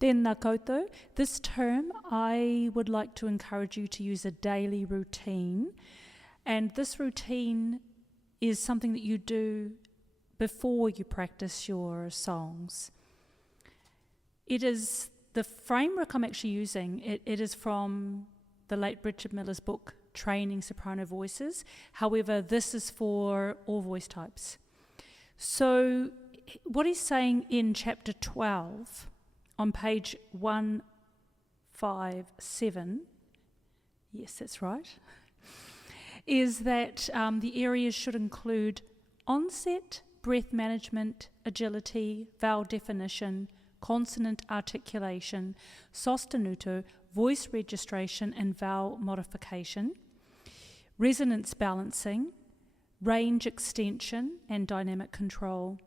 Tēnā koutou. This term, I would like to encourage you to use a daily routine. And this routine is something that you do before you practice your songs. It is the framework I'm actually using. It is from the late Richard Miller's book, Training Soprano Voices. However, this is for all voice types. So what he's saying in chapter 12 on page 157, yes, that's right, is that the areas should include onset, breath management, agility, vowel definition, consonant articulation, sostenuto, voice registration and vowel modification, resonance balancing, range extension and dynamic control.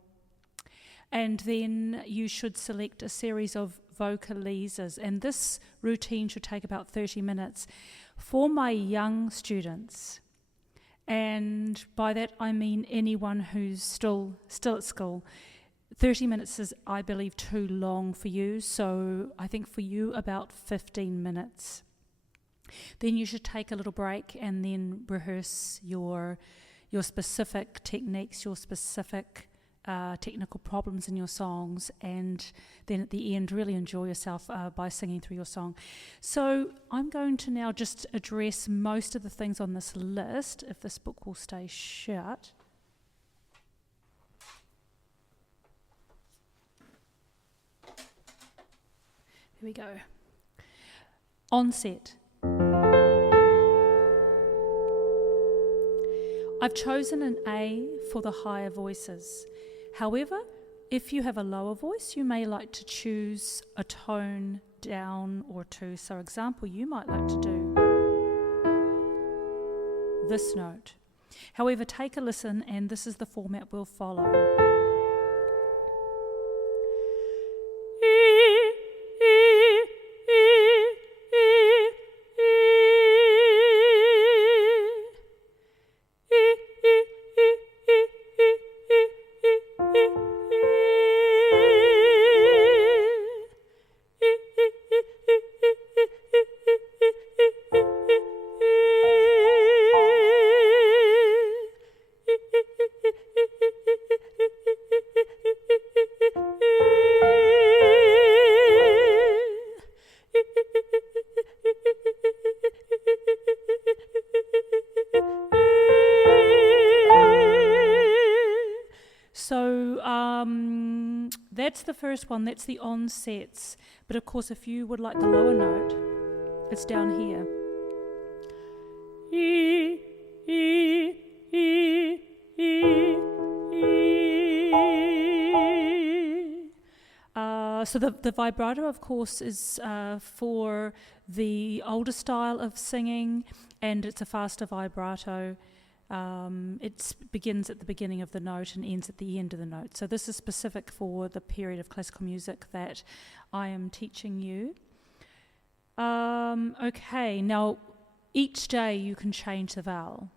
And then you should select a series of vocalises, and this routine should take about 30 minutes. For my young students, and by that I mean anyone who's still at school, 30 minutes is, I believe, too long for you, so I think for you about 15 minutes. Then you should take a little break and then rehearse your specific techniques, your specific technical problems in your songs, and then at the end really enjoy yourself by singing through your song. So I'm going to now just address most of the things on this list, if this book will stay shut. Here we go. Onset. I've chosen an A for the higher voices. However, if you have a lower voice, you may like to choose a tone down or two. So, example, you might like to do this note. However, take a listen, and this is the format we'll follow. That's the first one, that's the onsets. But of course, if you would like the lower note, it's down here. So the vibrato, of course, is for the older style of singing, and it's a faster vibrato. It begins at the beginning of the note and ends at the end of the note. So this is specific for the period of classical music that I am teaching you. Okay, now each day you can change the vowel.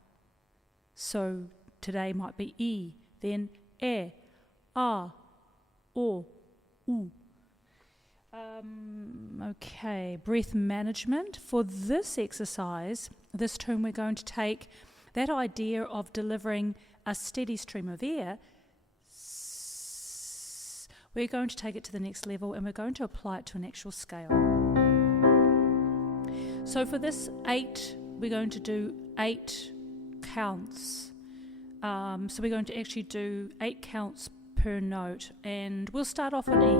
So today might be E, then E, A, O, U. Okay, breath management. For this exercise, this term we're going to take that idea of delivering a steady stream of air, we're going to take it to the next level, and we're going to apply it to an actual scale. So for this 8, we're going to do 8 counts. So we're going to actually do 8 counts per note, and we'll start off on E.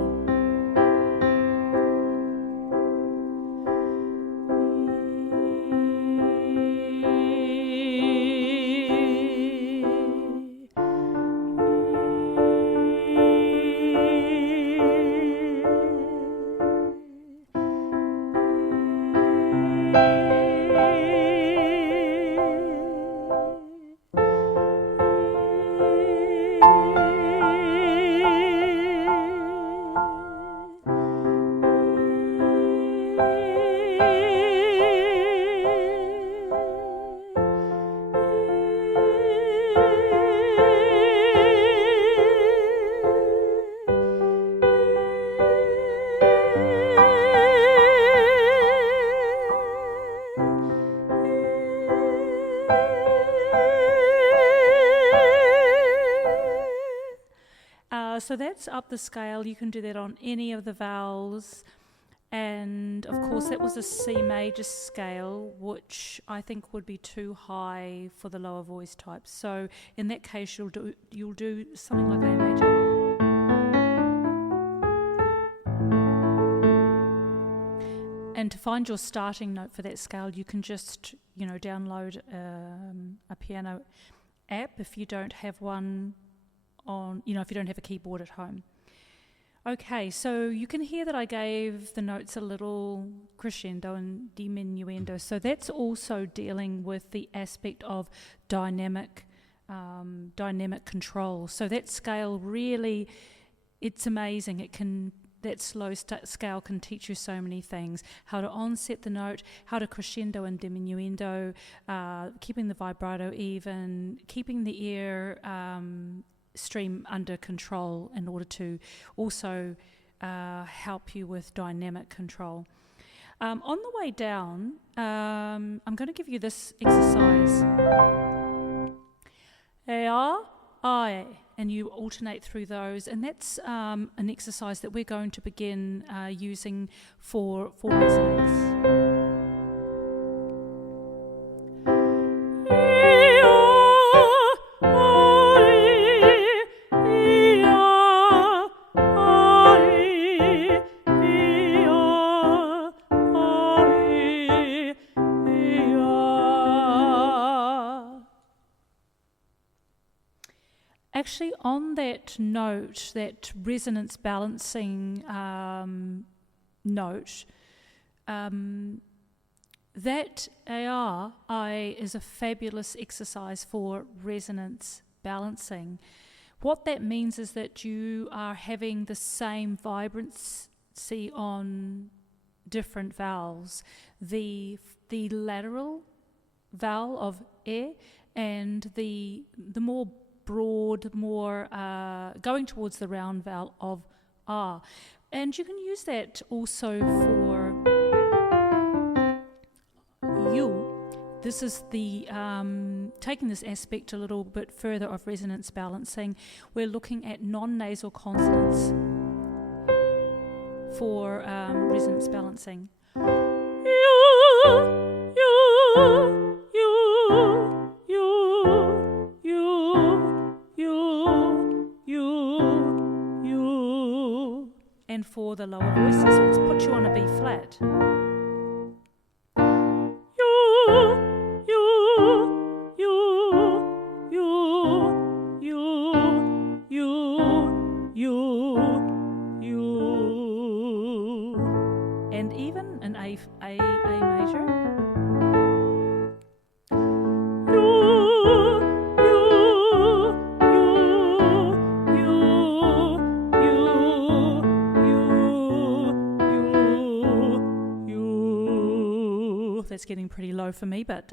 So that's up the scale. You can do that on any of the vowels. And of course that was a C major scale, which I think would be too high for the lower voice types. So in that case you'll do something like A major. And to find your starting note for that scale, you can just, download a piano app if you don't have one on, if you don't have a keyboard at home. Okay, so you can hear that I gave the notes a little crescendo and diminuendo. So that's also dealing with the aspect of dynamic control. So that scale really, it's amazing. That slow scale can teach you so many things: how to onset the note, how to crescendo and diminuendo, keeping the vibrato even, keeping the ear stream under control in order to also help you with dynamic control. On the way down, I'm going to give you this exercise. Ea, ai, and you alternate through those, and that's an exercise that we're going to begin using for resonance. Actually, on that note, that resonance balancing note, that AI is a fabulous exercise for resonance balancing. What that means is that you are having the same vibrancy on different vowels. The lateral vowel of e and the more broad, more going towards the round vowel of ah. And you can use that also for you. This is the taking this aspect a little bit further of resonance balancing. We're looking at non-nasal consonants for resonance balancing. And for the lower voices, let's put you on a B flat. And even an A major. That's getting pretty low for me, but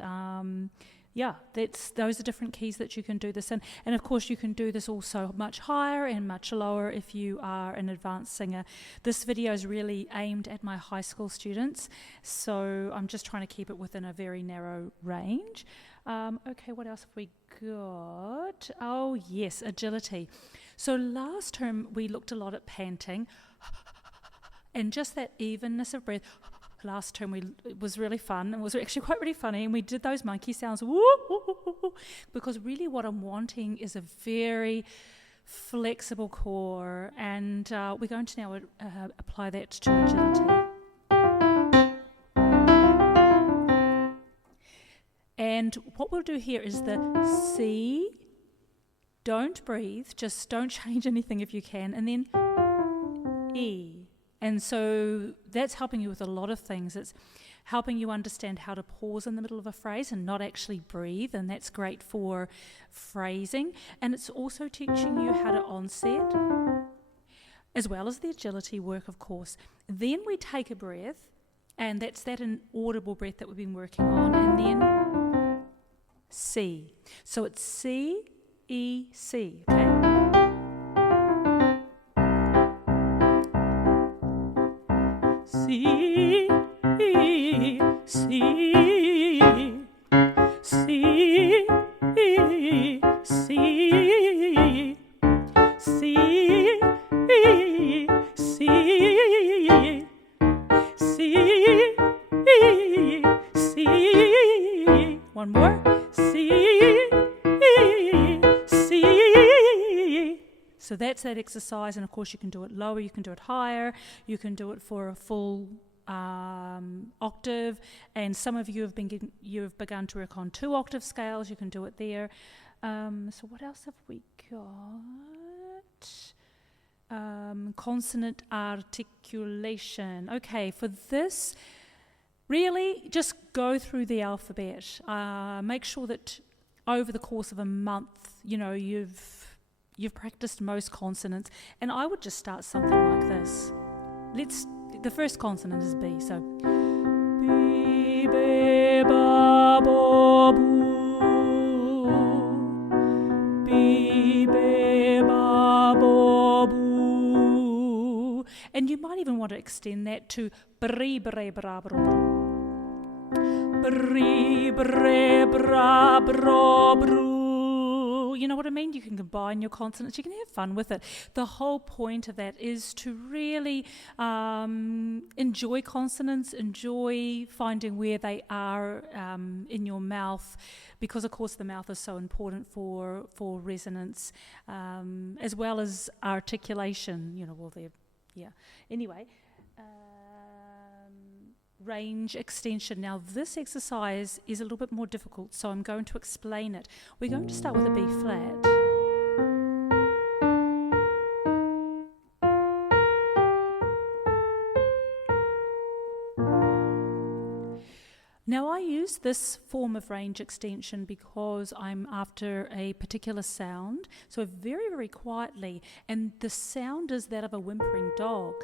those are different keys that you can do this in. And of course you can do this also much higher and much lower if you are an advanced singer. This video is really aimed at my high school students, so I'm just trying to keep it within a very narrow range. Okay, what else have we got? Oh yes, agility. So last term we looked a lot at panting and just that evenness of breath. Last term it was really fun. It was actually quite really funny, and we did those monkey sounds, woo, woo, woo, woo, because really what I'm wanting is a very flexible core, and we're going to now apply that to agility. And what we'll do here is the C, don't breathe, just don't change anything if you can, and then E. And so that's helping you with a lot of things. It's helping you understand how to pause in the middle of a phrase and not actually breathe, and that's great for phrasing. And it's also teaching you how to onset, as well as the agility work, of course. Then we take a breath, and that's that inaudible breath that we've been working on, and then C. So it's C, E, C, okay? C, E, C, C, E, C, C, that's that exercise, and of course you can do it lower, you can do it higher, you can do it for a full octave, and some of you have begun to work on 2 octave scales. You can do it there. So what else have we got? Consonant articulation. Okay, for this, really just go through the alphabet. Make sure that over the course of a month, you've practiced most consonants, and I would just start something like this. The first consonant is B, so B, B, ba, bo, boo. B, B, ba, bo, boo. And you might even want to extend that to bri, bre, bra, bro, bro. Bri, bre, bra, bro, bro. You know what I mean? You can combine your consonants. You can have fun with it. The whole point of that is to really enjoy consonants, enjoy finding where they are in your mouth, because of course the mouth is so important for resonance, as well as articulation. Anyway. Range extension. Now this exercise is a little bit more difficult, so I'm going to explain it. We're going to start with a B flat. Now I use this form of range extension because I'm after a particular sound, so very, very quietly, and the sound is that of a whimpering dog.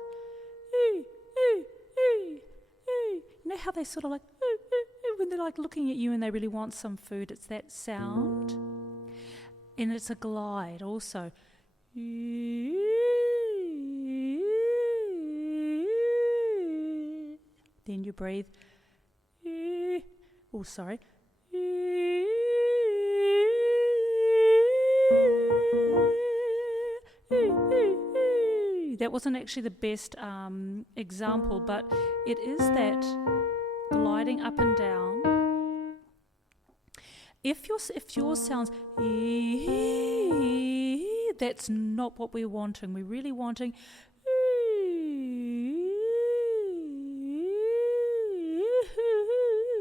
You know how they sort of like, when they're like looking at you and they really want some food, it's that sound. And it's a glide also. Then you breathe. Oh, sorry. That wasn't actually the best example, but it is that gliding up and down. If yours sounds, that's not what we're wanting. We're really wanting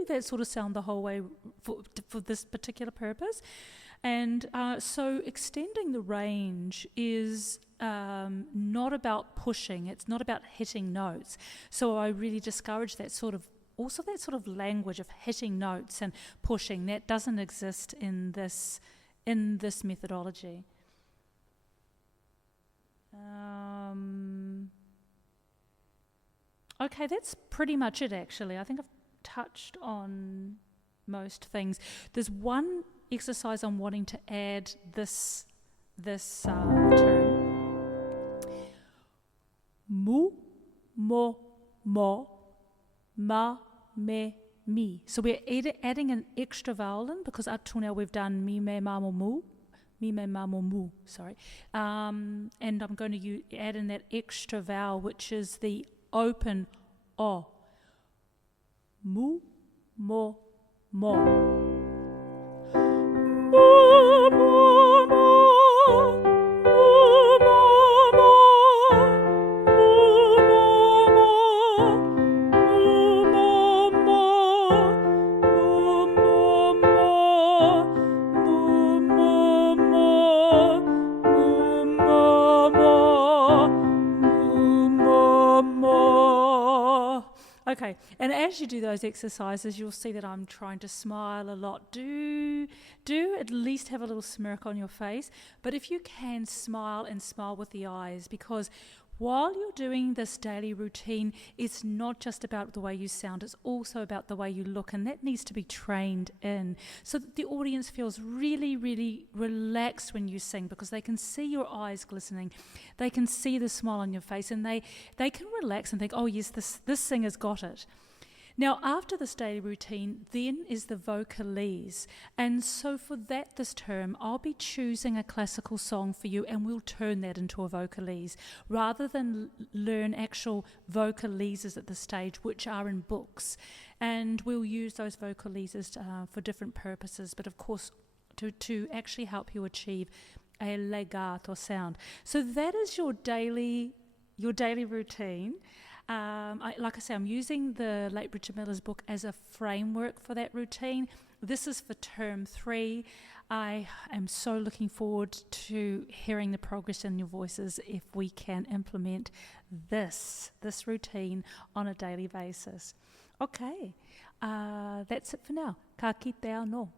that sort of sound the whole way for this particular purpose. And so extending the range is not about pushing. It's not about hitting notes. So I really discourage that sort of language of hitting notes and pushing. That doesn't exist in this methodology. Okay, that's pretty much it actually. I think I've touched on most things. There's one exercise I'm wanting to add this term. Mu, mo, mo, ma, me, mi. So we're adding an extra vowel in, because up till now we've done mi, me, ma, mo, mu. Mi, me, ma, mo, mu, sorry. And I'm going to add in that extra vowel, which is the open o. Mu, mo, mo. Mu, mo, mo. Okay, and as you do those exercises, you'll see that I'm trying to smile a lot. Do at least have a little smirk on your face, but if you can, smile with the eyes, because while you're doing this daily routine, it's not just about the way you sound, it's also about the way you look, and that needs to be trained in so that the audience feels really, really relaxed when you sing, because they can see your eyes glistening, they can see the smile on your face, and they can relax and think, oh yes, this singer's got it. Now, after this daily routine, then is the vocalese. And so for that this term, I'll be choosing a classical song for you, and we'll turn that into a vocalese, rather than learn actual vocaleses at this stage, which are in books. And we'll use those vocaleses for different purposes, but of course to actually help you achieve a legato sound. So that is your daily routine. Like I say, I'm using the late Richard Miller's book as a framework for that routine. This is for term 3. I am so looking forward to hearing the progress in your voices if we can implement this routine on a daily basis. Okay, that's it for now. Ka kite anō.